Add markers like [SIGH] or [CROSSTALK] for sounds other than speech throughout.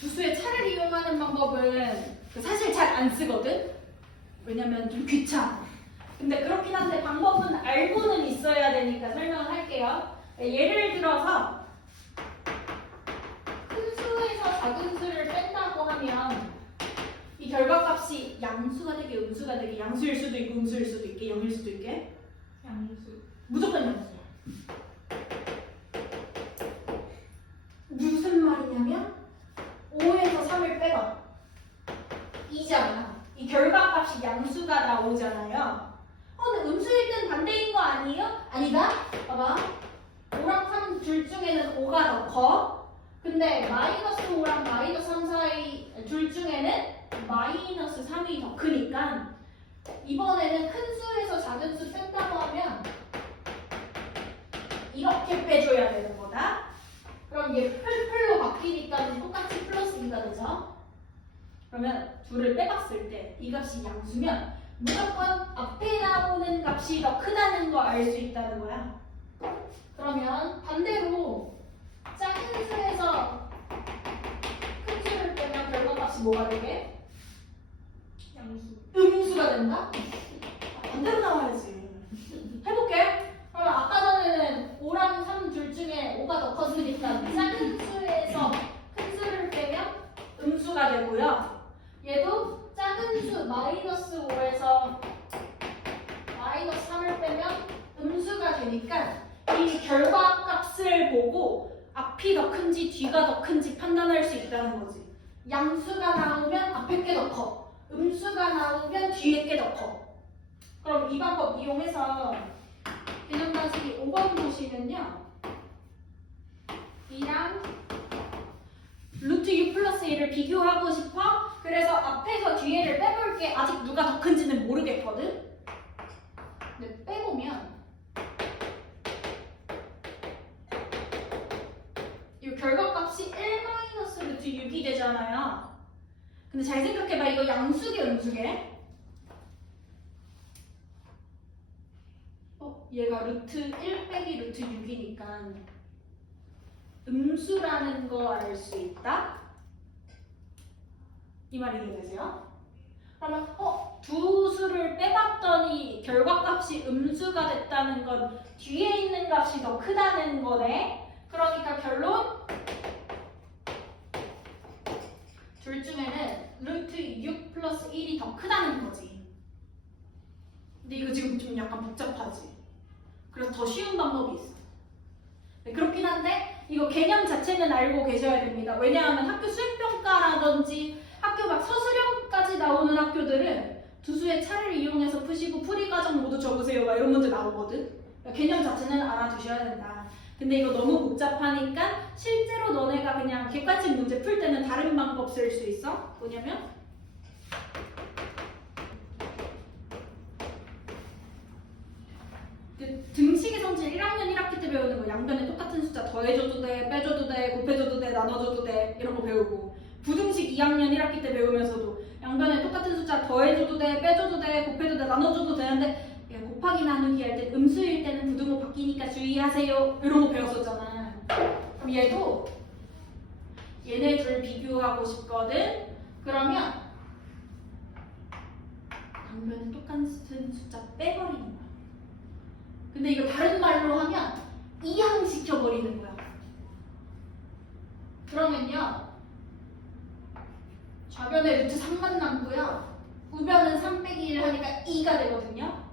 두수의 차를 이용하는 방법은 그 사실 잘 안 쓰거든? 왜냐면 좀 귀찮아. 근데 그렇긴 한데 방법은 알고는 있어야 되니까 설명을 할게요. 예를 들어서 큰 수에서 작은 수를 뺀다고 하면 이 결과값이 양수가 되게 음수가 되게 양수일 수도 있고 음수일 수도 있게 영일 수도 있게 양수. 무조건 양수야. 무슨 말이냐면 2잖아. 이 결과값이 양수가 나오잖아요. 어, 근데 음수일 땐 반대인 거 아니에요? 아니다. 봐봐. 5랑 3 둘 중에는 5가 더 커. 근데 마이너스 5랑 마이너스 3 사이 둘 중에는 마이너스 3이 더 크니까 이번에는 큰 수에서 작은 수 뺀다고 하면 이렇게 빼줘야 되는 거다. 그럼 얘 풀풀로 바뀌니까 똑같이 플러스인가 그죠? 그러면 둘을 빼봤을 때 이 값이 양수면 무조건 앞에 나오는 값이 더 크다는 거 알 수 있다는 거야. 그러면 반대로 작은 수에서 큰 수를 빼면 결과값이 뭐가 되게? 양수. 음수가 된다? 아, 반대로 나와야지. 해볼게. 그러면 아까 전에는 5랑 3 둘 중에 5가 더 컸으니까 작은 수에서 큰 수를 빼면 음수가 되고요. 얘도 작은 수 마이너스 5에서 마이너스 3을 빼면 음수가 되니까 이 결과 값을 보고 앞이 더 큰지 뒤가 더 큰지 판단할 수 있다는 거지. 양수가 나오면 앞에 게 더 커. 음수가 나오면 뒤에 게 더 커. 그럼 이 방법 이용해서 개념 단식이 5번 보시면요. 2랑 루트 6 플러스 1을 비교하고 싶어? 그래서 앞에서 뒤에를 빼볼게. 아직 누가 더 큰지는 모르겠거든? 근데 빼보면 이 결과값이 1 마이너스 루트 6이 되잖아요. 근데 잘 생각해봐. 이거 양수계 음수계? 어, 얘가 루트 1 빼기 루트 6이니까 음수라는 거 알 수 있다? 이 말이 이해되세요? 그러면 어, 두 수를 빼봤더니 결과값이 음수가 됐다는 건 뒤에 있는 값이 더 크다는 거네. 그러니까 결론 둘 중에는 루트 6 플러스 1이 더 크다는 거지. 근데 이거 지금 좀 약간 복잡하지. 그래서 더 쉬운 방법이 있어. 네, 그렇긴 한데 이거 개념 자체는 알고 계셔야 됩니다. 왜냐하면 학교 수행평가라든지 학교 막 서술형까지 나오는 학교들은 두수의 차를 이용해서 푸시고 풀이 과정 모두 적으세요. 막 이런 문제 나오거든. 그러니까 개념 자체는 알아두셔야 된다. 근데 이거 너무 복잡하니까 실제로 너네가 그냥 객관식 문제 풀 때는 다른 방법 쓸 수 있어. 뭐냐면 그 등식의 성질 1학년 1학 기때 배우는 거 양변에 똑같은 숫자 더해줘도 돼, 빼줘도 돼, 곱해줘도 돼, 나눠줘도 돼 이런 거 배우고. 부등식 2학년 1학기 때 배우면서도 양변에 똑같은 숫자 더해줘도 돼, 빼줘도 돼, 곱해도 돼, 나눠줘도 되는데 야, 곱하기 나누기 할 때 음수일 때는 부등호 바뀌니까 주의하세요. 이런 거 배웠었잖아. 그럼 얘도 얘네 둘 비교하고 싶거든? 그러면 양변에 똑같은 숫자 빼버리는 거야. 근데 이거 다른 말로 하면 이항시켜버리는 거야 그러면요 좌변에 루트 3만 남고요 우변은 3 빼기 1 하니까 2가 되거든요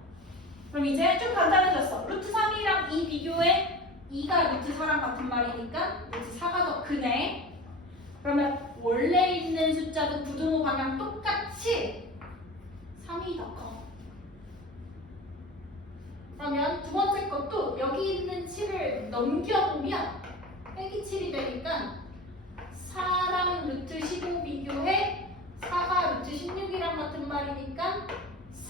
그럼 이제 좀 간단해졌어. 루트 3이랑 2 비교해 2가 루트 4랑 같은 말이니까 루트 4가 더 크네. 그러면 원래 있는 숫자도 부등호 방향 똑같이 3이 더 커. 그러면 두 번째 것도 여기 있는 7을 넘겨보면 빼기 7이 되니까 4랑 루트 15 비교해 4가 루트 16이랑 같은 말이니까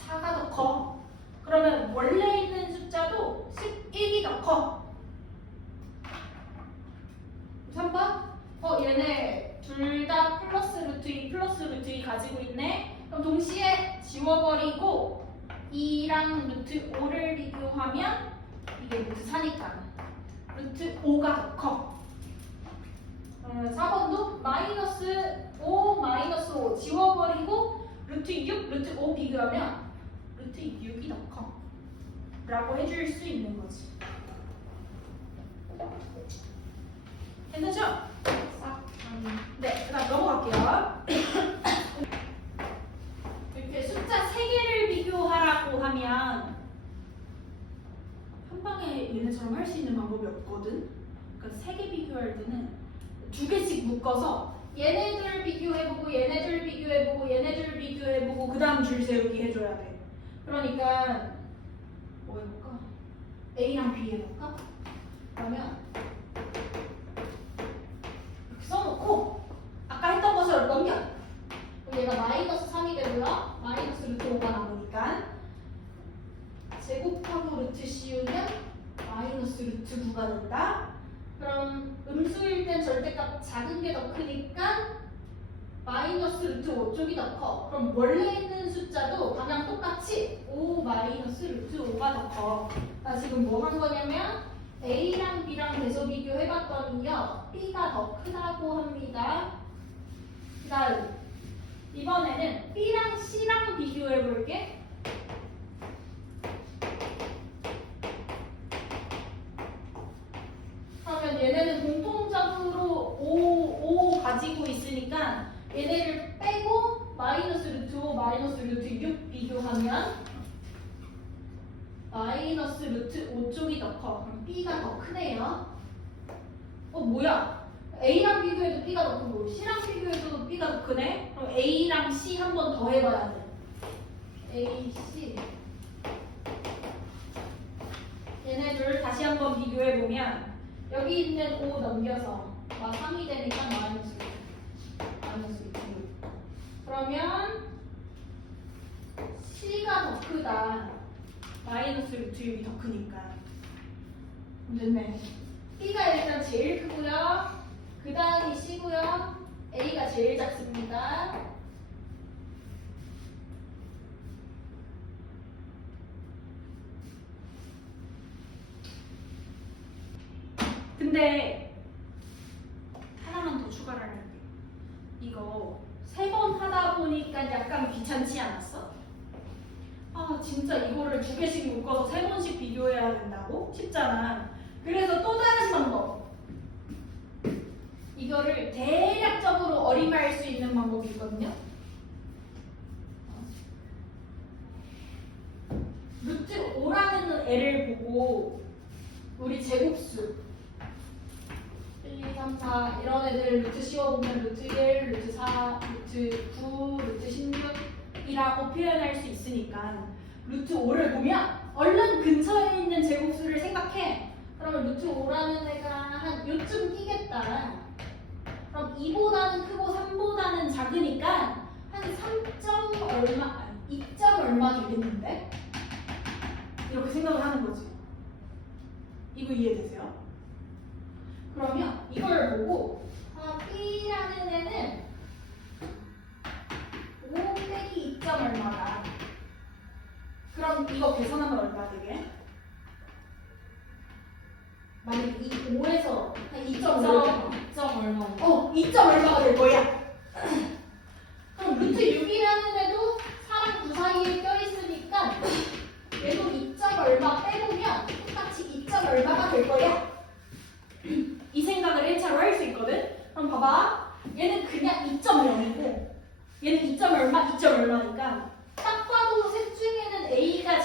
4가 더 커. 그러면 원래 있는 숫자도 11이 더 커. 3번? 어, 얘네 둘 다 플러스 루트 2, 플러스 루트 2 가지고 있네. 그럼 동시에 지워버리고 2랑 루트 5를 비교하면 이게 루트 4니까 루트 5가 더 커. 그럼 음, 4번도 마이너스 5 마이너스 5 지워버리고 루트 6 루트 5 비교하면 루트 6이 더 커. 라고 해줄 수 있는 거지. 괜찮죠? 싹 네, 그 다음 넘어갈게요. 숫자 3개를 비교하라고 하면 한 방에 얘네처럼 할 수 있는 방법이 없거든. 그러니까 3개 비교할 때는 두 개씩 묶어서 얘네들 비교해보고 얘네들 비교해보고 얘네들 비교해보고 그 다음 줄 세우기 해줘야 돼. 그러니까 뭐 해볼까? A랑 B 해볼까? 그러면 이렇게 써놓고 아까 했던 것을 넘겨. 그럼 얘가 마이너스 3이 되고요. 마이너스 루트 5가 나오니까 제곱하고 루트 씌우면 마이너스 루트 9가 된다. 그럼 음수일 땐 절대값 작은 게 더 크니까 마이너스 루트 5 쪽이 더 커. 그럼 원래 있는 숫자도 방향 똑같이 5 마이너스 루트 5가 더 커. 나 지금 뭐 한 거냐면 A랑 B랑 계속 비교해봤더니요. B가 더 크다고 합니다. 그 다음 이번에는 B랑 C랑 비교해볼게. 그러면 얘네는 공통적으로 5, 5 가지고 있으니까 얘네를 빼고 마이너스 루트 5, 마이너스 루트 6 비교하면 마이너스 루트 5 쪽이 더 커. 그럼 B가 더 크네요. 어 뭐야? A랑 비교해도 B가 더 크고 C랑 비교해도 B가 더 크네? 그럼 A랑 C 한 번 더 해봐야 돼. A, C 얘네들 다시 한번 비교해보면 여기 있는 5 넘겨서 와 3이 되니까 마이너스 6. 마이너스 6. 그러면 C가 더 크다. 마이너스 루트 6이 더 크니까. 됐네. B가 일단 제일 크고요. 그 다음이 C고요. A가 제일 작습니다. 근데 하나만 더 추가를 할게. 이거 세 번 하다 보니까 약간 귀찮지 않았어? 아 진짜 이거를 두 개씩 묶어서 세 번씩 비교해야 된다고? 쉽잖아. 그래서 또 다른 방법. 이거를 대략적으로 어림할 수 있는 방법이 있거든요. 루트 5라는 애를 보고 우리 제곱수 1, 2, 3, 4 이런 애들 루트 씌워보면 루트 1, 루트 4, 루트 9, 루트 16이라고 표현할 수 있으니까 루트 5를 보면 얼른 근처에 있는 제곱수를 생각해 그러면 루트 5라는 애가 한 요쯤 끼겠다 그럼 2보다는 크고 3보다는 작으니까 한 3점 얼마, 아니, 2점 얼마 되겠는데? 이렇게 생각을 하는 거지 이거 이해되세요? 그러면 보고 아, B라는 애는 5 빼기 2점 얼마다. 그럼 이거 계산하면 얼마 되게? 만약에 이 5에서 한 2.5 2점 얼마? 어, 2점 얼마가 될 거야? 그럼 루트 6이라는 애도 4랑 9 사이에 껴있으니까 얘도 2점 얼마 빼보면 똑같이 2점 얼마가 될 거야? 이 생각을 1차로 할 수 있거든? 그럼 봐봐. 얘는 그냥 2.0이고 얘는 2점 얼마, 2점 얼마니까 딱 봐도 셋 중에는 A가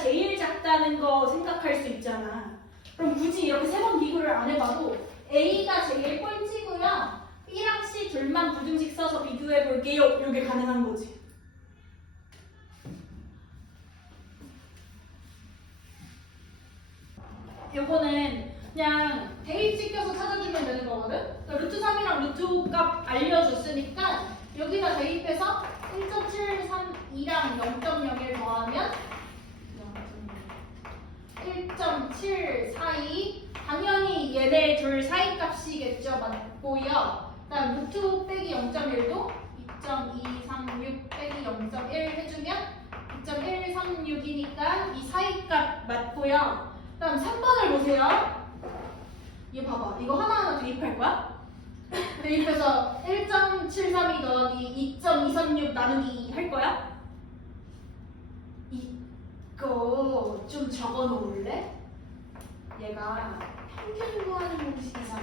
작다는 거 생각할 수 있잖아. 그럼 굳이 이렇게 세 번 비교를 안 해봐도 A가 제일 꼴찌고요. B랑 C 둘만 부등식 써서 비교해 볼게요. 이게 가능한 거지. 요거는 그냥 대입 시켜서 찾아주면 되는 거거든. 그러니까 루트 3이랑 루트 5값 알려줬으니까 여기다 대입해서 1.732랑 0.01 더하면 1.742 당연히 얘네 둘 사이 값이겠죠 맞고요. 그다음 루트 5 빼기 0.1도 2.236 빼기 0.1 해주면 2.136이니까 이 사이 값 맞고요. 그다음 3번을 보세요. 이거 봐봐. 이거 하나하나 대입할 거야? [LAUGHS] 대입해서 1.732 더하기 2.236 나누기 2할 거야? 이거 좀 적어 놓을래? 얘가 평균 구하는 공식이잖아.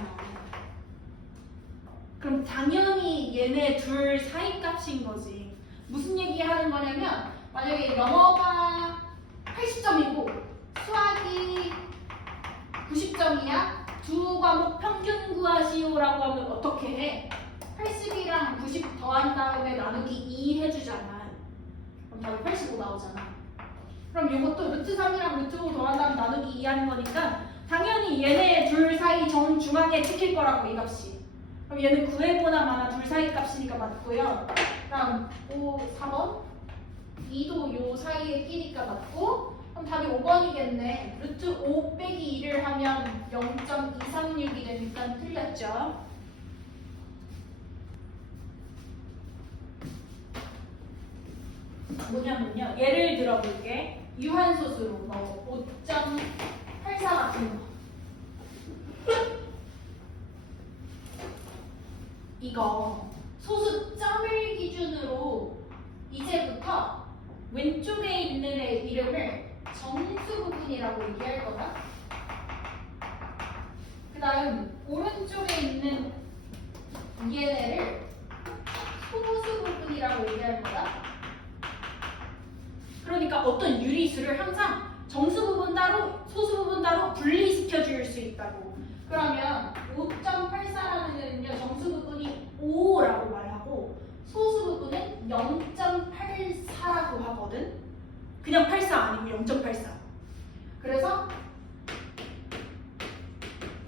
그럼 당연히 얘네 둘 사이 값인 거지. 무슨 얘기 하는 거냐면 만약에 영어가 80점이고 수학이 90점이야? 두 과목 평균 구하시오라고 하면 어떻게 해? 80이랑 90 더한 다음에 나누기 2 해주잖아. 그럼 답이 85 나오잖아. 그럼 이것도 루트 3이랑 루트 5 더한 다음 나누기 2 하는 거니까 당연히 얘네 둘 사이 정 중앙에 찍힐 거라고 이 값이. 그럼 얘는 9회보다 많아 둘 사이 값이니까 맞고요. 그다음 5, 4번 2도 요 사이에 끼니까 맞고 그럼 답이 5번이겠네. 루트 5 빼기 2를 하면 0.236이 되니까 틀렸죠. 뭐냐면요. 예를 들어볼게. 유한소수로 뭐 5.84 같은 거. 이거 소수 점을 기준으로 이제부터 왼쪽에 있는 애 이름을 정수 부분이라고 얘기할 거다. 그 다음 오른쪽에 있는 얘네를 소수 부분이라고 얘기할 거다. 그러니까 어떤 유리수를 항상 정수 부분 따로 소수 부분 따로 분리시켜 줄 수 있다고. 그러면 5.84라는 애는요 정수 부분이 5라고 말하고 소수 부분은 0.84라고 하거든. 그냥 84 아니고 0.84. 그래서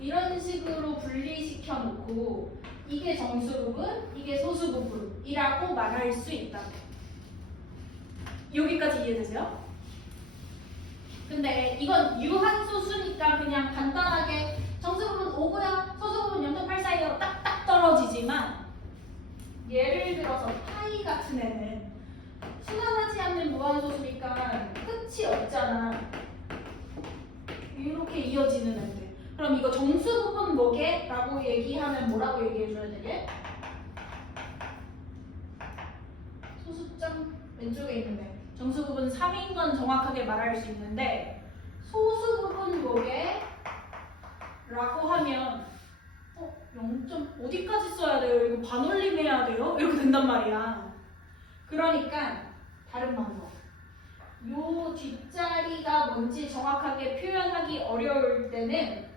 이런 식으로 분리시켜 놓고 이게 정수 부분, 이게 소수 부분이라고 말할 수 있다. 여기까지 이해되세요? 근데 이건 유한소수니까 그냥 간단하게 정수 부분 5고요, 소수 부분 0.84예요. 딱딱 떨어지지만 예를 들어서 파이 같은 애는 순환하지 않는 무한소수니까 끝이 없잖아. 이렇게 이어지는 애들. 그럼 이거 정수 부분 뭐게? 라고 얘기하면 뭐라고 얘기해줘야 되게? 소수점 왼쪽에 있는데 정수 부분 3인 건 정확하게 말할 수 있는데 소수 부분 뭐게? 라고 하면 어? 0점 어디까지 써야 돼요? 이거 반올림 해야 돼요? 이렇게 된단 말이야. 그러니까 다른 방법. 요 뒷자리가 뭔지 정확하게 표현하기 어려울 때는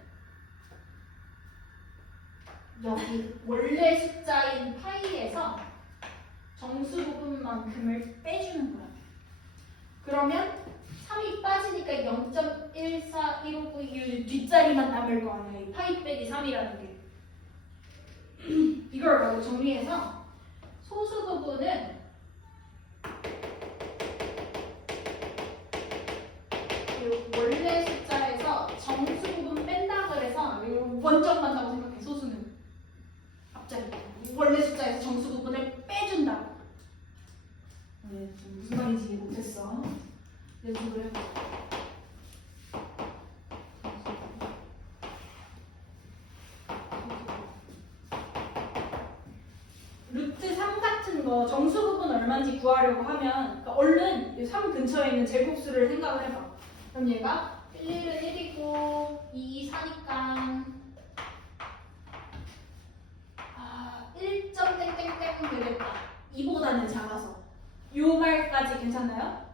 여기 원래 숫자인 파이에서 정수 부분만큼을 빼주는 거야. 그러면 3이 빠지니까 0.14159이 뒷자리만 남을 거 아니야. 이 파이 빼기 3이라는 게. [CLEARS THROAT] 이걸 라고 정리해서 소수 부분은 이 원래 숫자에서 정수 부분 뺀다 그래서 이 원점 만다고 생각해 소수는 앞자리 원래 숫자에서 정수 부분을 빼준다고 네, 좀 무슨 말인지 이해 못했어 연습을 해봐 루트 3 같은 거 정수 부분 얼마인지 구하려고 하면 그러니까 얼른 이3 근처에 있는 제곱수를 생각을 해봐. 그럼 얘가 1, 1은 1이고 2, 4니까 아, 1점 땡땡땡 되겠다. 2보다는 작아서. 요 말까지 괜찮나요?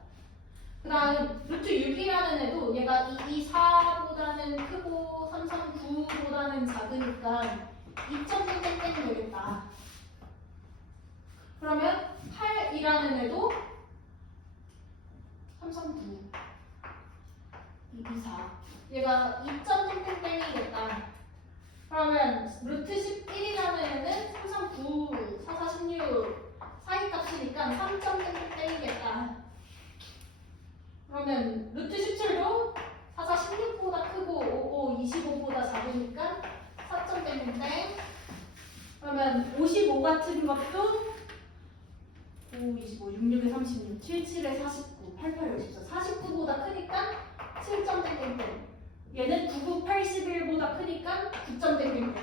그 다음 루트 6이라는 애도 얘가 2, 2, 4보다는 크고 3, 3, 9보다는 작으니까 2점 땡땡땡 되겠다. 그러면 8이라는 애도 3, 3, 9 2, 2, 4 얘가 2점 땡땡땡이겠다 그러면 루트 11이라는 애는 3, 3, 9 4, 4, 16 사이 값이니까 3점 땡땡땡이겠다 그러면 루트 17도 4, 4, 16보다 크고 5, 5, 25보다 작으니까 4점 땡땡땡 그러면 55 같은 것도 5, 25, 66에 36, 77에 49, 88에 54, 49보다 크니까 7점 땡땡땡. 얘는 99, 81보다 크니까 9점 땡땡땡.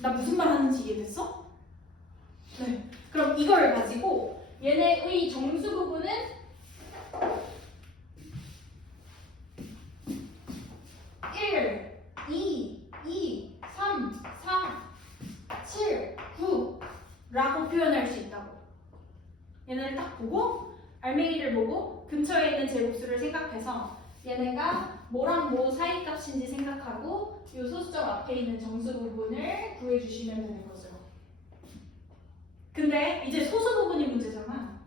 나 무슨 말 하는지 이해됐어? 네. 그럼 이걸 가지고 얘네의 정수 부분은 1, 2, 2, 3, 4, 7, 9 라고 표현할 수 있다고. 얘네를 딱 보고 알맹이를 보고 근처에 있는 제곱수를 생각해서 얘네가 뭐랑 뭐 사이 값인지 생각하고 이 소수점 앞에 있는 정수 부분을 구해주시면 되는 거죠. 근데 이제 소수 부분이 문제잖아.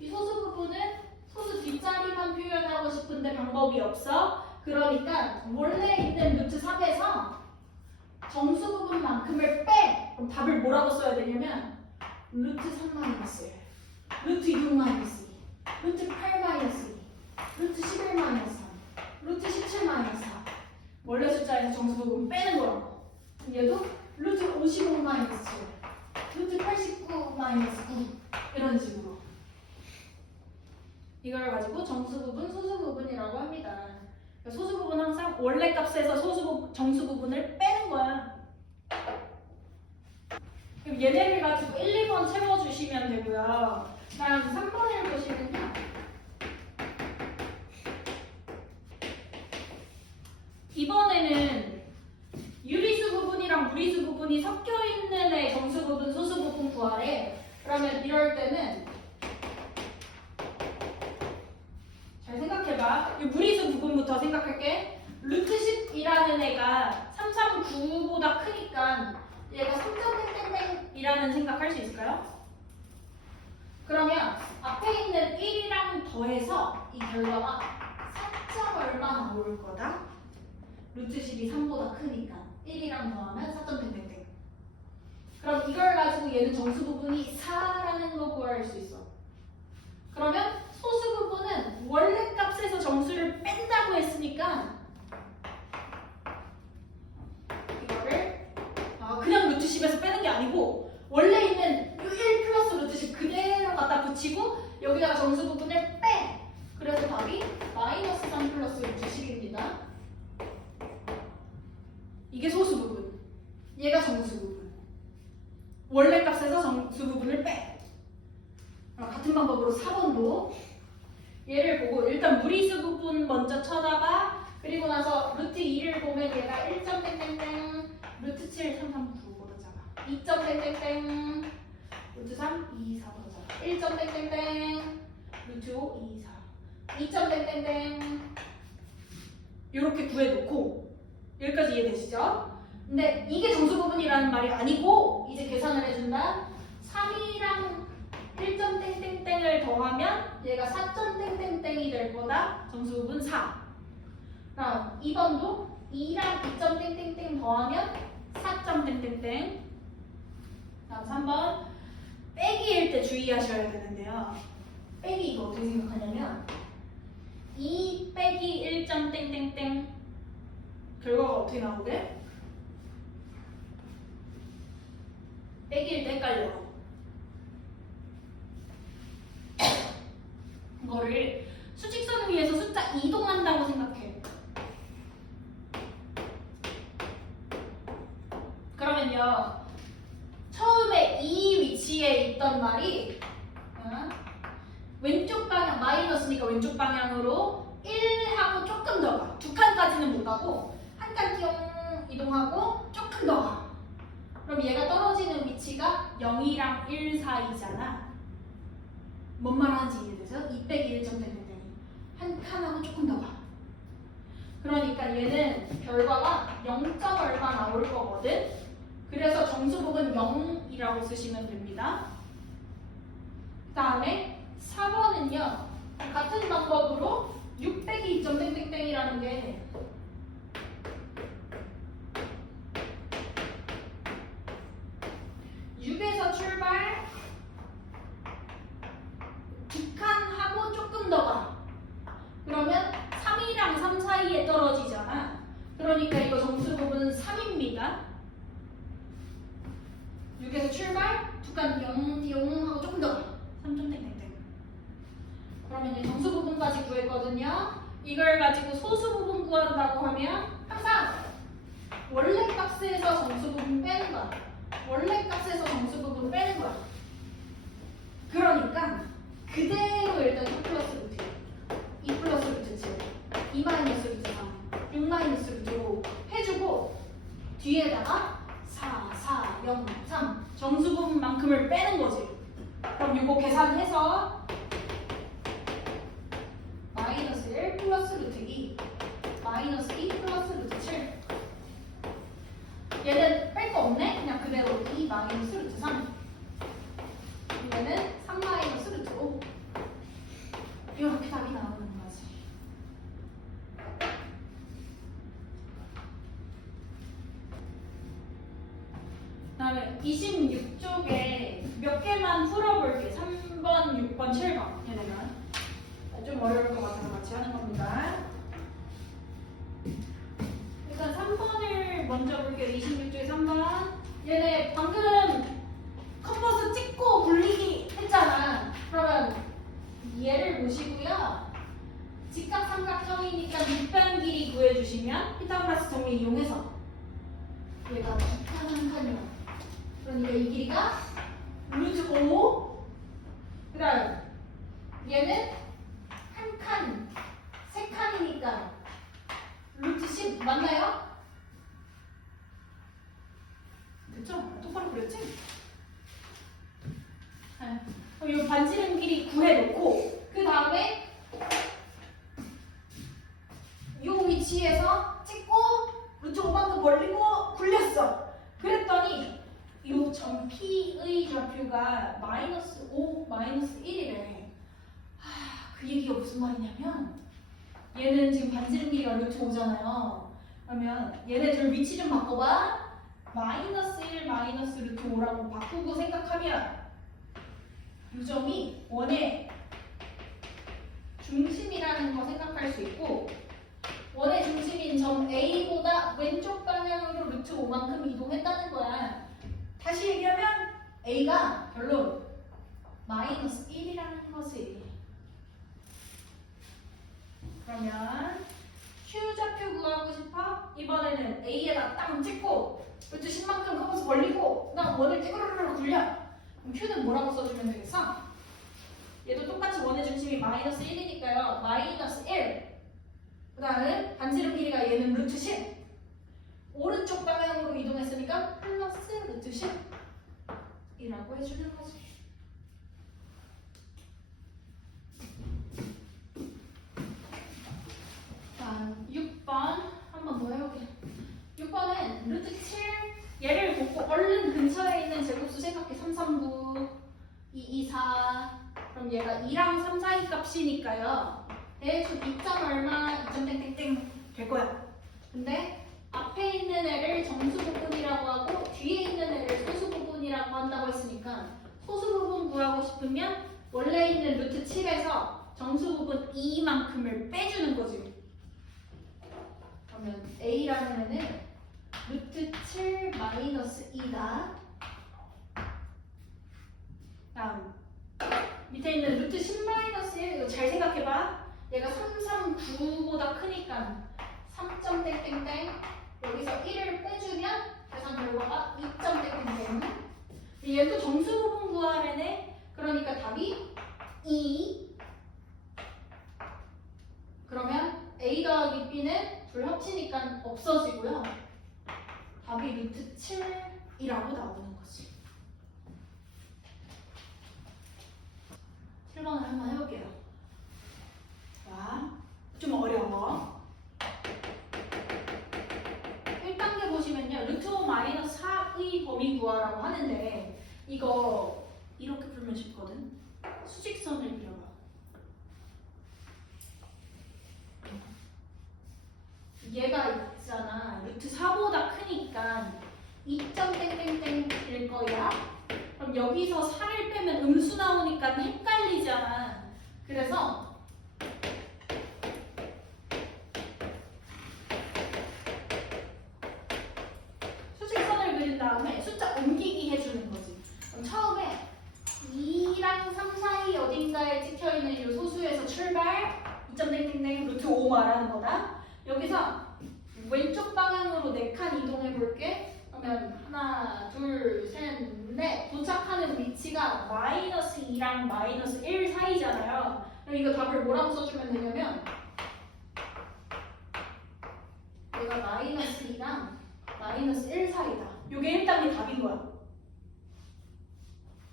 이 소수 부분은 소수 뒷자리만 표현하고 싶은데 방법이 없어. 그러니까 원래 있는 루트 3에서 정수 부분만큼을 빼. 그럼 답을 뭐라고 써야 되냐면 루트 3 마이너스 1, 루트 6 마이너스 2, 루트 8 마이너스 2, 루트 11 마이너스 3, 루트 17 마이너스 4. 원래 숫자에서 정수 부분 빼는 거라고. 얘도 루트 55 마이너스 7, 루트 89 마이너스 9 이런 식으로. 이걸 가지고 정수 부분, 소수 부분이라고 합니다. 그러니까 소수 부분 항상 원래 값에서 소수 부분, 정수 부분을 빼는 거야. 그럼 얘네를 가지고 1, 2번 채워주시면 되고요. 다음 3번을 보시면요. 이번에는 부분이랑 무리수 부분이 섞여 있는 애 정수 부분, 소수 부분 구하래. 그러면 이럴 때는 잘 생각해봐. 이 무리수 부분부터 생각할게. 루트 10이라는 애가 339보다 크니까 얘가 3.땡땡땡이라는 생각할 수 있을까요? 그러면 앞에 있는 1이랑 더해서 이 결과가 4점 얼마 나올 거다? 루트 10이 3보다 크니까 1이랑 더하면 4.땡땡땡 그럼 이걸 가지고 얘는 정수 부분이 4라는 거 구할 수 있어. 그러면 소수 부분은 원래 값에서 정수를 뺀다고 했으니까 이거를 아, 그냥 루트 10에서 빼는 게 아니고 원래 있는 1 플러스 루트 10 그대로 갖다 붙이고 여기다가 정수 부분을 빼. 그래서 답이 마이너스 3 플러스 루트 10입니다 이게 소수 부분. 얘가 정수 부분. 원래 값에서 정수 부분을 빼. 아, 같은 방법으로 4번도 얘를 보고 일단 무리수 부분 먼저 쳐다봐. 그리고 나서 루트 2를 보면 얘가 1점 땡땡땡 루트 7 3 3 9보다 작아. 2점 땡땡땡 루트 3 2 4보다 작아. 1점 땡땡땡 루트 5 2 4 2점 땡땡땡 이렇게 구해놓고 여기까지 이해되시죠? 근데 이게 정수 부분이라는 말이 아니고 이제 계산을 해준다 3이랑 1점 땡땡땡을 더하면 얘가 4점 땡땡땡이 될 거다. 정수 부분 4. 그럼 2번도 2랑 2점 땡땡땡 더하면 4점 땡땡땡. 다음 3번 빼기일 때 주의하셔야 되는데요. 빼기 이거 어떻게 생각하냐면 2 빼기 1점 땡땡땡 결과가 어떻게 나오게? 빼기일 때 헷갈려요. 이거를 수직선 위에서 숫자 이동한다고 생각해. 그러면요. 처음에 이 위치에 있던 말이 어, 왼쪽 방향 마이너스니까 왼쪽 방향으로 1하고 조금 더 가. 두 칸까지는 못 가고 한칸 띄용 이동하고 조금 더 가. 그럼 얘가 떨어지는 위치가 0이랑 1 사이잖아. 뭔 말하는지 이해되세요? 2 빼기 1점 되는 한 칸하고 조금 더 가. 그러니까 얘는 결과가 0점 얼마 나올 거거든. 그래서 정수복은 0이라고 쓰시면 됩니다. 그 다음에 4번은요. 같은 방법으로 6 빼기 2점 땡땡땡이라는 게 육에서 출발 두 칸 하고 조금 더 가. 그러면 3이랑 3 사이에 떨어지잖아. 그러니까 이거 정수 부분은 3입니다. 6에서 출발, 두칸 영, 영 하고 조금 더 가. 3점 땡땡땡. 그러면 이제 정수 부분까지 구했거든요. 이걸 가지고 소수 부분 구한다고 하면 항상 원래 값에서 정수 부분 빼는 거야. 원래 값에서 정수 부분 빼는 거야. 그러니까 그대로 일단 2 플러스 루트 2 플러스 루트 7 2 마이너스 루트 3 6 마이너스 루트 5 해주고 뒤에다가 4, 4, 0, 3 정수 부분만큼을 빼는 거지. 그럼 이거 계산해서 마이너스 1 플러스 루트 2 마이너스 2 플러스 루트 7 얘는 뺄 거 없네? 그냥 그대로 2 마이너스 루트 3 얘는 3 마이너스 루트 5 이렇게 답이 나오는 거지 다음에 26쪽에 몇 개만 풀어볼게. 3번, 6번, 7번. 얘네가 좀 어려울 것 같아서 같이 하는 겁니다. 일단 3번을 먼저 볼게요. 26쪽에 3번. 얘네 방금 컴퍼스 찍고 굴리기 했잖아. 그러면 얘를 보시고요. 직각 삼각형이니까 밑변 길이 구해주시면 피타고라스 정리 이용해서 얘가 기타 한 칸이야 그러니까 이 길이가 루트 5 그 다음 얘는 한 칸, 세 칸이니까 루트 10 맞나요? 됐죠? 똑바로 그렸지? 네. 그럼 이 반지름 길이 구해놓고 그 다음에 이 위치에서 찍고 루트 5만큼 벌리고 굴렸어. 그랬더니 이 점 좌표가 마이너스 5, 마이너스 1이래. 하, 그 얘기가 무슨 말이냐면 얘는 지금 반지름 길이가 루트 5잖아요. 그러면 얘네들 위치 좀 바꿔봐. 마이너스 1, 마이너스 루트 5라고 바꾸고 생각하면 이 점이 원의 중심이라는 거 생각할 수 있고 원의 중심인 점 A보다 왼쪽 방향으로 루트 5만큼 이동했다는 거야. 다시 얘기하면 A가 결론 마이너스 1이라는 거지. 그러면 Q 좌표 구하고 싶어? 이번에는 A에다 땅 찍고 루트 10만큼 컴퍼스 벌리고 그다음 원을 띠그르르 굴려. 그럼 Q는 뭐라고 써주면 되겠어? 얘도 똑같이 원의 중심이 마이너스 1이니까요. 마이너스 1. 그 다음에 반지름 길이가 얘는 루트 10. 오른쪽 방향으로 이동했으니까 플러스 루트 10. 이라고 해주는 거지. 자, 6번 한번 더 해볼게요. 6번은 루트 7 얘를 보고 얼른 근처에 있는 제곱수 생각해 339 224 그럼 얘가 2랑 3 사이 값이니까요 대충 2점 얼마 2점 땡땡땡 될 거야 근데 앞에 있는 애를 정수 부분이라고 하고 뒤에 있는 애를 소수 부분이라고 한다고 했으니까 소수 부분 구하고 싶으면 원래 있는 루트 7에서 정수 부분 2만큼을 빼주는 거지 그러면 A라는 애는 루트 7 마이너스 2다. 다음 밑에 있는 루트 10 마이너스 1 이거 잘 생각해봐. 얘가 3, 3, 9보다 크니까 3점 땡땡땡 여기서 1을 빼주면 계산 결과가 2점 땡땡땡 얘도 정수 부분 구하래네. 그러니까 답이 2 그러면 A 더하기 B는 둘 합치니까 없어지고요. 답이 루트 7이라고 나오는 거지. 7번을 한번 해볼게요. 자, 좀 어려워. 1단계 보시면요. 루트 5 마이너스 4의 범위 구하라고 하는데 이거 이렇게 풀면 쉽거든. 수직선을 그려봐. 얘가 있잖아. 루트 4보다 크니까 2점 땡땡땡일 거야. 그럼 여기서 4를 빼면 음수 나오니까 헷갈리잖아. 그래서 수직선을 그린 다음에 숫자 옮기기 해주는 거지. 그럼 처음에 2랑 3 사이 어딘가에 찍혀있는 이 소수에서 출발 2점 땡땡땡 루트 5 말하는 거다. 여기서 왼쪽 방향으로 4칸 이동해 하나, 둘, 셋, 넷. 도착하는 위치가 마이너스 2랑 마이너스 1 사이잖아요. 그럼 이거 답을 뭐라고 써주면 되냐면 얘가 마이너스 2랑 마이너스 1 사이다. 요게 일단 이 답인 거야.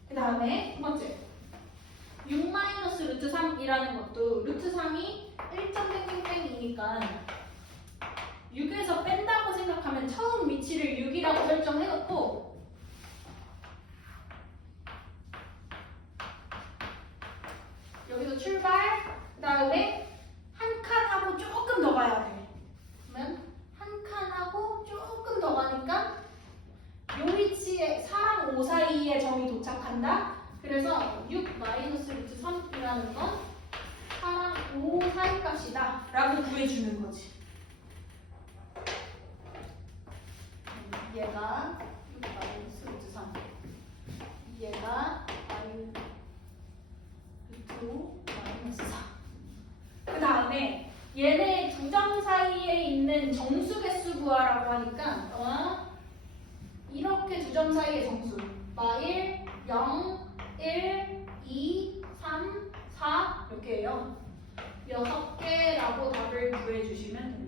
그 다음에 두 번째. 6 마이너스 루트 3이라는 것도 루트 3이 1.땡땡땡이니까 6에서 뺀다고 생각하면 처음 위치를 6이라고 설정해놓고 여기서 출발 그 다음에 한 칸하고 조금 더 가야 돼. 그러면 한 칸하고 조금 더 가니까 요 위치에 4랑 5 사이에 점이 도착한다. 그래서 6 마이너스 루트 3이라는 건 4랑 5 사이 값이다 라고 구해주는 거지. 얘가 6 마이너스 루트 3 얘가 루트 5 마이너스 4그 다음에 얘네 두 점 사이에 있는 정수 개수 구하라고 하니까 어? 이렇게 두 점 사이의 정수. 마 1, 0, 1, 2, 3, 4 이렇게예요. 여섯 개라고 답을 구해주시면 됩니다.